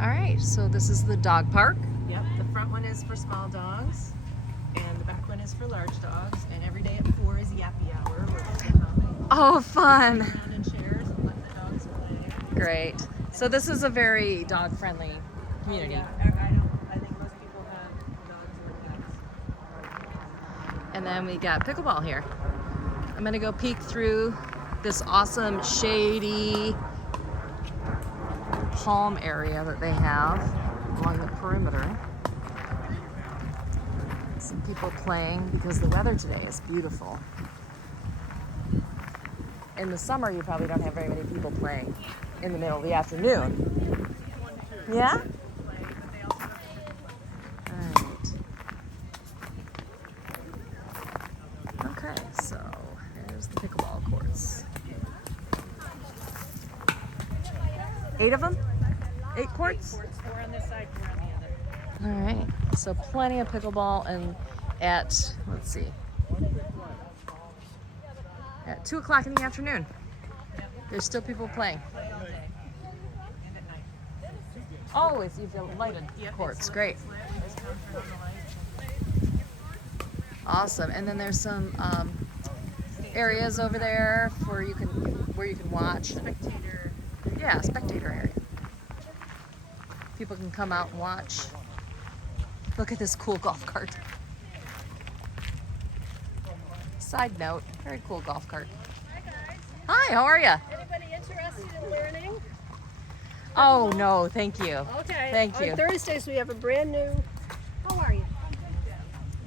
All right, so this is the dog park. Yep, the front one is for small dogs, and the back one is for large dogs. And every day at 4 is yappy hour, where people come Oh, fun. sit around in chairs and let the dogs play. Great. So this is a very dog-friendly community. Yeah, I think most people have dogs or pets. And then we got pickleball here. I'm gonna go peek through this awesome shady palm area that they have along the perimeter. Some people playing because the weather today is beautiful. In the summer, you probably don't have very many people playing in the middle of the afternoon. Yeah? Alright. Okay, so there's the pickleball courts. 8 of them? 8 courts? 4 on this side, 4 on the other. All right, so plenty of pickleball, and at, let's see, at 2 o'clock in the afternoon, there's still people playing. Play all day and at night. Oh, it's the lighted Yep, courts, it's great. lit. We just come turn on the lights. Awesome, and then there's some areas over there where you can watch. Spectator. Yeah, spectator area. People can come out and watch. Look at this cool golf cart. Side note, very cool golf cart. Hi guys. Hi, how are you? Anybody interested in learning? Oh no, thank you. Okay. Thank you. On Thursdays we have a brand new. How are you?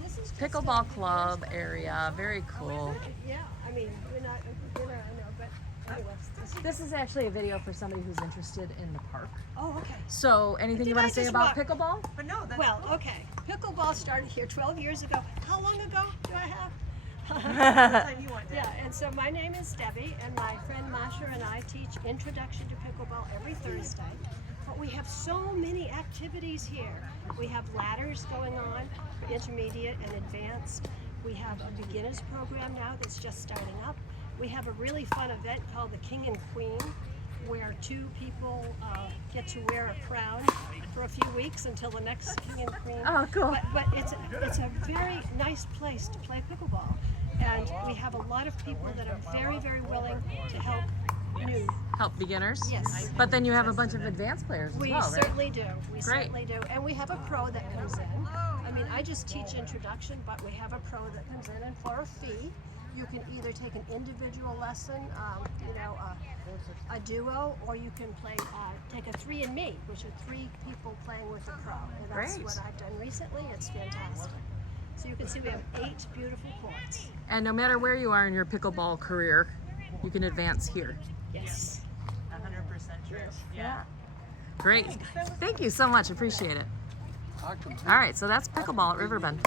This is just Pickleball club area, very cool. Yeah, I mean we're not. I know, but anyway. This is actually a video for somebody who's interested in the park. Oh, okay. So, anything you Did want I to say just about walk- pickleball? But no, that's Well, okay. Pickleball started here 12 years ago. How long ago do I have? the time you want to. Yeah, and so my name is Debbie, and my friend Masha and I teach Introduction to Pickleball every Thursday. But we have so many activities here. We have ladders going on for intermediate and advanced. We have a beginners program now that's just starting up. We have a really fun event called the King and Queen, where 2 people get to wear a crown for a few weeks until the next King and Queen. Oh, cool. But it's a very nice place to play pickleball, and we have a lot of people that are very, very willing to help new. Help beginners? Yes. But then you have a bunch of advanced players as We well, right? certainly do. We Great. certainly do. And we have a pro that comes in. I mean, I just teach introduction, but we have a pro that comes in, and for a fee, you can either take an individual lesson, a duo, or you can play, take a 3 and me, which are 3 people playing with a pro. And that's Great. what I've done recently. It's fantastic. So you can see we have 8 beautiful courts. And no matter where you are in your pickleball career, you can advance here. Yes. 100% true. Yeah. Great. Thank you so much. Appreciate it. All right, so that's pickleball at Riverbend.